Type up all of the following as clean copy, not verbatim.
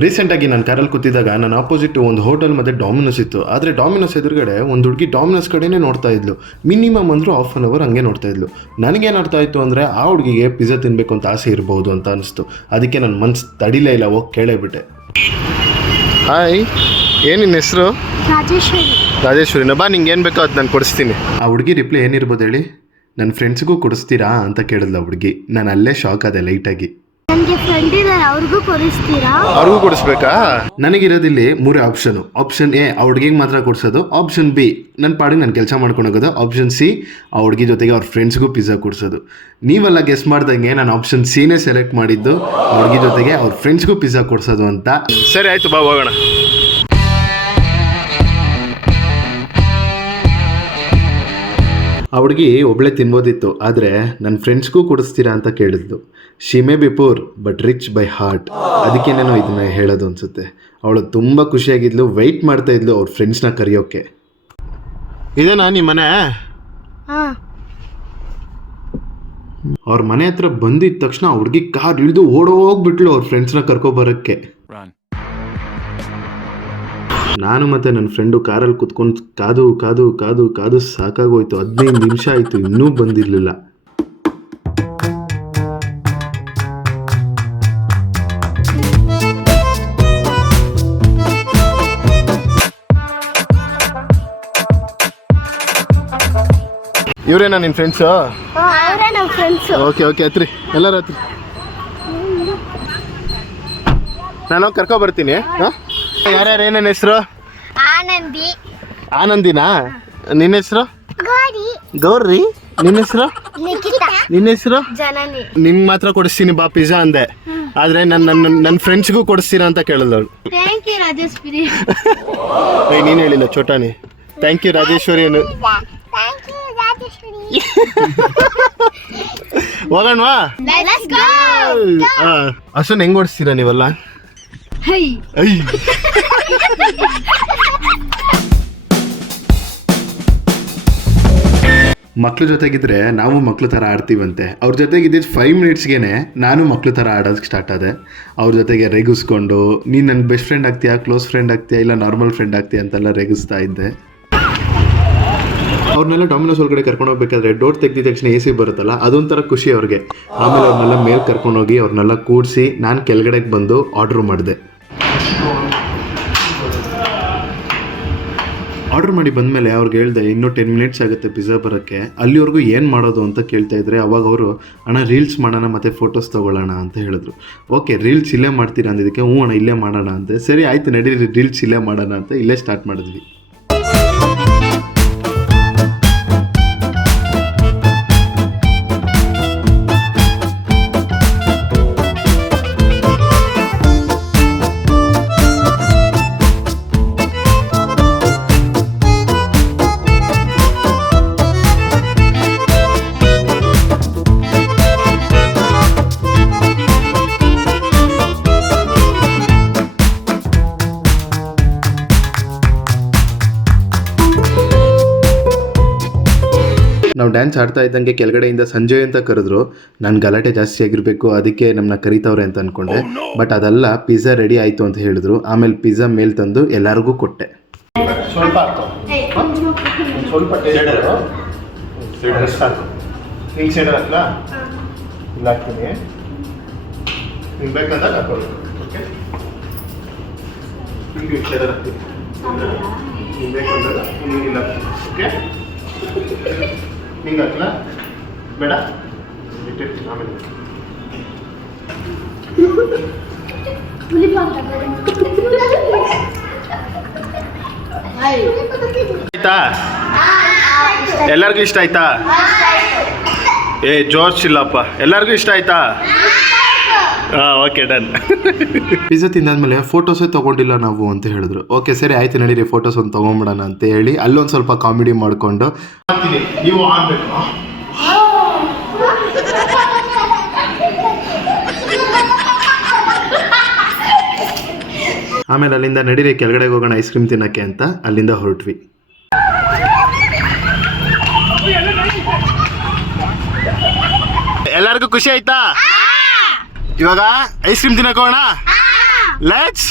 ರೀಸೆಂಟಾಗಿ ನಾನು ಕಾರಲ್ಲಿ ಕೂತಿದ್ದಾಗ ನನ್ನ ಆಪೋಸಿಟ್ ಒಂದು ಹೋಟೆಲ್ ಮತ್ತು ಡಾಮಿನೋಸ್ ಇತ್ತು. ಆದರೆ ಡಾಮಿನೋಸ್ ಎದುರುಗಡೆ ಒಂದು ಹುಡುಗಿ ಡಾಮಿನೋಸ್ ಕಡೆನೇ ನೋಡ್ತಾ ಇದ್ಲು. ಮಿನಿಮಮ್ ಅಂದರೂ ಹಾಫ್ ಆನ್ ಅವರ್ ಹಂಗೆ ನೋಡ್ತಾ ಇದ್ಲು. ನನಗೇನು ಅರ್ಥ ಆಯಿತು ಅಂದರೆ ಆ ಹುಡುಗಿಗೆ ಪಿಜ್ಜಾ ತಿನ್ನಬೇಕು ಅಂತ ಆಸೆ ಇರ್ಬೋದು ಅಂತ ಅನಿಸ್ತು. ಅದಕ್ಕೆ ನನ್ನ ಮನ್ಸು ತಡಿಲೇ ಇಲ್ಲ, ಹೋಗಿ ಕೇಳೇಬಿಟ್ಟೆ. ಹಾಯ್, ಏನು ನಿನ್ನ ಹೆಸರು? ರಾಜೇಶ್ವರಿನ. ಬಾ, ನಿಂಗೆ ಏನು ಬೇಕೋ ಅದು ನಾನು ಕೊಡಿಸ್ತೀನಿ. ಆ ಹುಡುಗಿ ರಿಪ್ಲೈ ಏನಿರ್ಬೋದು ಹೇಳಿ? ನನ್ನ ಫ್ರೆಂಡ್ಸ್ಗೂ ಕೊಡಿಸ್ತೀರಾ ಅಂತ ಕೇಳಿದ್ಲ ಹುಡುಗಿ. ನಾನು ಅಲ್ಲೇ ಶಾಕ್ ಆದೆ ಲೈಟಾಗಿ. ನನಗೆ ಫ್ರೆಂಡ್ ಇದ್ದಾರೆ, ಅವ್ರಿಗೂ ಕೊಡಿಸ್ತೀರಾ? ಅವ್ರಿಗೂ ಕೊಡಿಸ್ಬೇಕಾ? ನನಗಿರೋದಿಲ್ಲಿ 3 ಆಪ್ಷನ್. ಆಪ್ಷನ್ ಎ, ಆ ಹುಡುಗಿಗೆ ಮಾತ್ರ ಕೊಡಿಸೋದು. ಆಪ್ಷನ್ ಬಿ, ನನ್ನ ಪಾಡಿಗೆ ನಾನು ಕೆಲಸ ಮಾಡ್ಕೊಂಡು ಹೋಗೋದು. ಆಪ್ಷನ್ ಸಿ, ಆ ಹುಡುಗಿ ಜೊತೆಗೆ ಅವ್ರ ಫ್ರೆಂಡ್ಸ್ಗೂ ಪಿಜ್ಜಾ ಕೊಡಿಸೋದು. ನೀವೆಲ್ಲ ಗೆಸ್ ಮಾಡ್ದಂಗೆ ನಾನು ಆಪ್ಷನ್ ಸಿನೇ ಸೆಲೆಕ್ಟ್ ಮಾಡಿದ್ದು, ಆ ಹುಡುಗಿ ಜೊತೆಗೆ ಅವ್ರ ಫ್ರೆಂಡ್ಸ್ಗೂ ಪಿಜ್ಜಾ ಕೊಡಿಸೋದು ಅಂತ. ಸರಿ ಆಯಿತು, ಬಾ ಹೋಗೋಣ. ಆ ಹುಡುಗಿ ಒಬ್ಬಳೇ ತಿನ್ಬೋದಿತ್ತು, ಆದರೆ ನನ್ನ ಫ್ರೆಂಡ್ಸ್ಗೂ ಕೊಡಿಸ್ತೀರಾ ಅಂತ ಕೇಳಿದ್ಲು. She may be poor but rich by heart. ಅದಕ್ಕೇನೇನೋ ಇದನ್ನ ಹೇಳೋದು ಅನಿಸುತ್ತೆ. ಅವಳು ತುಂಬ ಖುಷಿಯಾಗಿದ್ಲು, ವೆಯ್ಟ್ ಮಾಡ್ತಾ ಇದ್ಲು ಅವ್ರ ಫ್ರೆಂಡ್ಸ್ನ ಕರೆಯೋಕ್ಕೆ. ಇದೇನಾ ನಿಮ್ಮ ಮನೆ? ಅವ್ರ ಮನೆ ಹತ್ರ ಬಂದಿದ್ದ ತಕ್ಷಣ ಆ ಹುಡುಗಿ ಕಾರ್ ಇಳಿದು ಓಡೋಗ್ಬಿಟ್ಲು ಅವ್ರ ಫ್ರೆಂಡ್ಸ್ನ ಕರ್ಕೊಬರೋಕ್ಕೆ. ನಾನು ಮತ್ತು ನನ್ನ ಫ್ರೆಂಡು ಕಾರಲ್ಲಿ ಕುತ್ಕೊಂಡು ಕಾದು ಕಾದು ಕಾದು ಕಾದು ಸಾಕಾಗೋಯ್ತು. 15 ನಿಮಿಷ ಆಯಿತು, ಇನ್ನೂ ಬಂದಿರಲಿಲ್ಲ. ಇವರೇನಾ ನಿನ್ನ ಫ್ರೆಂಡ್ಸು? ಓಕೆ ಓಕೆ, ಹತ್ರಿ, ಎಲ್ಲರೂ ಹತ್ರಿ. ನಾನು ಕರ್ಕೊಬರ್ತೀನಿ. ಹಾಂ, ಯಾರ್ಯಾರು ಏನೇನು ಹೆಸರು? ಆನಂದಿ. ಆನಂದಿನಾ? ನಿನ್ನ ಹೆಸರು? ಗೌರಿ. ನಿನ್ನ ಹೆಸರು? ನಿನ್ನ ಹೆಸರು? ಜನನಿ. ನಿನ್ಗೆ ಮಾತ್ರ ಕೊಡಿಸ್ತೀನಿ ಬಾ ಪಿಜ್ಜಾ ಅಂದೆ, ಆದರೆ ನನ್ನ ಫ್ರೆಂಡ್ಸ್ಗೂ ಕೊಡಿಸ್ತೀರಾ ಅಂತ ಕೇಳಿದವಳು. Thank you Rajeshwari. ನೀನು ಹೇಳಿಲ್ಲ ಚೋಟಾನಿ. ಥ್ಯಾಂಕ್ ಯು ರಾಜೇಶ್ವರಿ ಅನ್ನು. ಹೋಗೋಣವಾ? ಅಷ್ಟೊಂದು ಹೆಂಗ್ ಓಡಿಸ್ತೀರಾ ನೀವಲ್ಲ? ಮಕ್ಳ ಜೊತೆಗಿದ್ರೆ ನಾವು ಮಕ್ಳ ಥರ ಆಡ್ತೀವಂತೆ. ಅವ್ರ ಜೊತೆಗಿದ್ದಿದ್ದು 5 ಮಿನಿಟ್ಸ್ಗೆ ನಾನು ಮಕ್ಳ ಥರ ಆಡೋದಕ್ಕೆ ಸ್ಟಾರ್ಟ್ ಆದೆ. ಅವ್ರ ಜೊತೆಗೆ ರೇಗಿಸ್ಕೊಂಡು, ನೀನು ನನ್ನ ಬೆಸ್ಟ್ ಫ್ರೆಂಡ್ ಆಗ್ತೀಯಾ, ಕ್ಲೋಸ್ ಫ್ರೆಂಡ್ ಆಗ್ತೀಯಾ, ಇಲ್ಲ ನಾರ್ಮಲ್ ಫ್ರೆಂಡ್ ಆಗ್ತೀಯಾ ಅಂತೆಲ್ಲ ರೇಗಿಸ್ತಾ ಇದ್ದೆ. ಅವ್ರನ್ನೆಲ್ಲ ಡಾಮಿನೋಸ್ ಒಳಗಡೆ ಕರ್ಕೊಂಡು ಹೋಗ್ಬೇಕಾದ್ರೆ ಡೋರ್ ತೆಗ್ದಿದ ತಕ್ಷಣ AC ಬರುತ್ತಲ್ಲ, ಅದೊಂಥರ ಖುಷಿ ಅವ್ರಿಗೆ. ಆಮೇಲೆ ಅವ್ರನ್ನೆಲ್ಲ ಮೇಲೆ ಕರ್ಕೊಂಡೋಗಿ ಅವ್ರನ್ನೆಲ್ಲ ಕೂಡಿಸಿ ನಾನು ಕೆಳಗಡೆಗೆ ಬಂದು ಆರ್ಡ್ರ್ ಮಾಡಿದೆ. ಆರ್ಡ್ರ್ ಮಾಡಿ ಬಂದಮೇಲೆ ಅವ್ರಿಗೆ ಹೇಳಿದೆ ಇನ್ನೂ 10 ಮಿನಿಟ್ಸ್ ಆಗುತ್ತೆ ಪಿಜ್ಜಾ ಬರೋಕ್ಕೆ, ಅಲ್ಲಿವರೆಗೂ ಏನು ಮಾಡೋದು ಅಂತ ಕೇಳ್ತಾ ಇದ್ರೆ, ಅವಾಗ ಅವರು ಅಣ್ಣ ರೀಲ್ಸ್ ಮಾಡೋಣ ಮತ್ತು ಫೋಟೋಸ್ ತೊಗೊಳ್ಳೋಣ ಅಂತ ಹೇಳಿದ್ರು. ಓಕೆ, ರೀಲ್ಸ್ ಇಲ್ಲೇ ಮಾಡ್ತೀರಾ ಅಂದಿದ್ದಕ್ಕೆ ಹ್ಞೂ ಅಣ್ಣ ಇಲ್ಲೇ ಮಾಡೋಣ ಅಂತೆ. ಸರಿ ಆಯಿತು ನಡೀರಿ, ರೀಲ್ಸ್ ಇಲ್ಲೇ ಮಾಡೋಣ ಅಂತ ಇಲ್ಲೇ ಸ್ಟಾರ್ಟ್ ಮಾಡಿದ್ವಿ. ನಾವು ಡ್ಯಾನ್ಸ್ ಆಡ್ತಾ ಇದ್ದಂಗೆ ಕೆಳಗಡೆಯಿಂದ ಸಂಜಯ್ ಅಂತ ಕರೆದ್ರು. ನಾನು ಗಲಾಟೆ ಜಾಸ್ತಿ ಆಗಿರಬೇಕು, ಅದಕ್ಕೆ ನಮ್ಮನ್ನ ಕರೀತವ್ರೆ ಅಂತ ಅಂದ್ಕೊಂಡೆ. ಬಟ್ ಅದಲ್ಲ, ಪಿಜ್ಜಾ ರೆಡಿ ಆಯಿತು ಅಂತ ಹೇಳಿದ್ರು. ಆಮೇಲೆ ಪಿಜ್ಜಾ ಮೇಲೆ ತಂದು ಎಲ್ಲರಿಗೂ ಕೊಟ್ಟೆ. ಸ್ವಲ್ಪ ಸಾಕು. ಹಿಂಗೆ ಸೈಡರ್ ಹಾಕ್ಲಾ? ಇಲ್ಲ ಹಾಕ್ತೀನಿ, ಹಿಂಗೆ ಬೇಕಂದಾಗ ಹಾಕೊಳ್ಳಿ. ಓಕೆ, ಹಿಂಗೆ ಸೈಡರ್ ಹಾಕ್ತೀನಿ, ಹಿಂಗೆ ಬೇಕಂದಾಗ ಹಿಂಗಿಲ್ಲ. ಓಕೆ, ಹಿಂಗೆ ಹಾಕ್ಲಾ? ಬೇಡ, ಇಟ್ಟಿರ್ತೀನಿ ಆಮೇಲೆ. ಆಯ್ತಾ? ಎಲ್ಲರಿಗೂ ಇಷ್ಟ ಆಯ್ತಾ? ಜೋರ್ಸ್ ಇಲ್ಲಪ್ಪ, ಎಲ್ಲರಿಗೂ ಇಷ್ಟ ಆಯ್ತಾ? ಹಾಂ, ಓಕೆ ಡನ್. ಪಿಜ್ಜಾ ತಿಂದಾದ್ಮೇಲೆ ಫೋಟೋಸೇ ತೊಗೊಂಡಿಲ್ಲ ನಾವು ಅಂತ ಹೇಳಿದ್ರು. ಓಕೆ ಸರಿ ಆಯ್ತು ನಡೀರಿ, ಫೋಟೋಸ್ ಒಂದು ತೊಗೊಂಬಿಡೋಣ ಅಂತ ಹೇಳಿ ಅಲ್ಲೊಂದು ಸ್ವಲ್ಪ ಕಾಮಿಡಿ ಮಾಡಿಕೊಂಡು ನೀವು ಆಡ್ಬೇಕು. ಆಮೇಲೆ ಅಲ್ಲಿಂದ ನಡೀರಿ ಕೆಳಗಡೆಗೆ ಹೋಗೋಣ ಐಸ್ ಕ್ರೀಮ್ ತಿನ್ನೋಕ್ಕೆ ಅಂತ ಅಲ್ಲಿಂದ ಹೊರಟ್ವಿ. ಎಲ್ಲರಿಗೂ ಖುಷಿ ಆಯ್ತಾ? ಇವಾಗ ಐಸ್ ಕ್ರೀಮ್ ತಿನ್ನಕ್ಕೆ ಹೋಗೋಣ. ಲೆಟ್ಸ್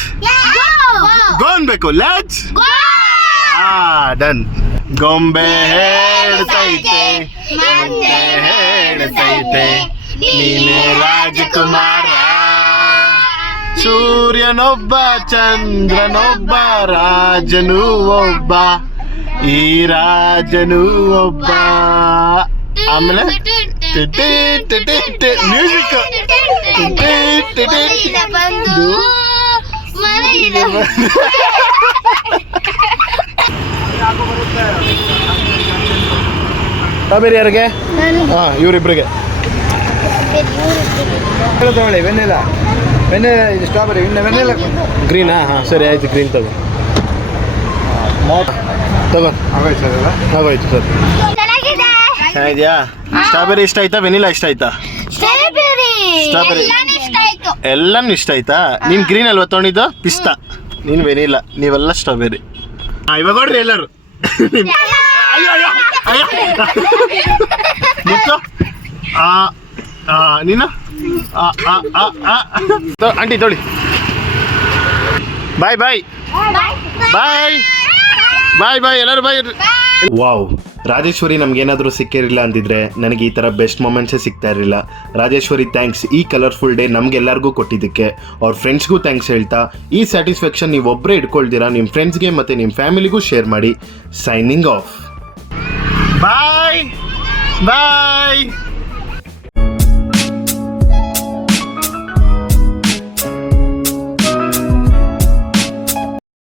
ಗೋ ಅನ್ಬೇಕು. Let's done. ಗೊಂಬೆ ಹೇಳ್ತೈತೆ ಮತ್ತೆ ಹೇಳ್ತೈತೆ ನೀನೇ ರಾಜಕುಮಾರ. ಸೂರ್ಯನೊಬ್ಬ ಚಂದ್ರನೊಬ್ಬ ರಾಜನು ಒಬ್ಬ ಈ ರಾಜನು ಒಬ್ಬ. ಆಮೇಲೆ ಮ್ಯೂಸಿಕ್ ಸ್ಟ್ರಾಬೆರಿ ಯಾರಿಗೆ? ಹಾಂ ಇವರಿಬ್ರಿಗೆ ತಗೊಳ್ಳಿ. ವೆನಿಲ್ಲ ಇದು ಸ್ಟ್ರಾಬೆರಿ. ವೆನಿಲ್ಲ ಗ್ರೀನಾ? ಹಾಂ ಸರಿ ಆಯಿತು, ಗ್ರೀನ್ ತಗೋ. ತಗೋ ಆಗೋಯ್ತು ಸರ್. ಆಗೋಯ್ತು ಸರ್. ಚೆನ್ನಾಗಿದೆಯಾ? ಸ್ಟ್ರಾಬೆರಿ ಇಷ್ಟ ಆಯ್ತಾ ವೆನಿಲಾ ಇಷ್ಟ ಆಯ್ತಾ? ಸ್ಟ್ರಾಬೆರಿ ಎಲ್ಲನೂ ಇಷ್ಟ ಆಯ್ತಾ? ನೀನು ಗ್ರೀನ್ ಅಲ್ವಾ ತೊಗೊಂಡಿದ್ದು? ಪಿಸ್ತಾ. ನೀನು ವೆನಿಲಾ, ನೀವೆಲ್ಲ ಸ್ಟ್ರಾಬೆರಿ. ಇವಾಗ ನೋಡ್ರಿ ಎಲ್ಲರೂ. ಮುತ್ತು ನೀನು ಆಂಟಿ ತೊಳಿ. ಬಾಯ್ ಬಾಯ್ ಬಾಯ್ ಬಾಯ್ ಬಾಯ್ ಎಲ್ಲರೂ ಬಾಯ್. ವಾವ್, ರಾಜೇಶ್ವರಿ ನಮ್ಗೇನಾದರೂ ಸಿಕ್ಕಿರಲಿಲ್ಲ ಅಂದಿದ್ರೆ ನನಗೆ ಈ ಥರ ಬೆಸ್ಟ್ ಮೊಮೆಂಟ್ಸೇ ಸಿಗ್ತಾ ಇರಲಿಲ್ಲ. ರಾಜೇಶ್ವರಿ ಥ್ಯಾಂಕ್ಸ್ ಈ ಕಲರ್ಫುಲ್ ಡೇ ನಮಗೆಲ್ಲರಿಗೂ ಕೊಟ್ಟಿದ್ದಕ್ಕೆ. ಅವ್ರ ಫ್ರೆಂಡ್ಸ್ಗೂ ಥ್ಯಾಂಕ್ಸ್ ಹೇಳ್ತಾ, ಈ ಸ್ಯಾಟಿಸ್ಫ್ಯಾಕ್ಷನ್ ನೀವು ಒಬ್ಬರೇ ಇಟ್ಕೊಳ್ತೀರಾ, ನಿಮ್ಮ ಫ್ರೆಂಡ್ಸ್ಗೆ ಮತ್ತು ನಿಮ್ಮ ಫ್ಯಾಮಿಲಿಗೂ ಶೇರ್ ಮಾಡಿ. Signing off. ಬಾಯ್ ಬಾಯ್.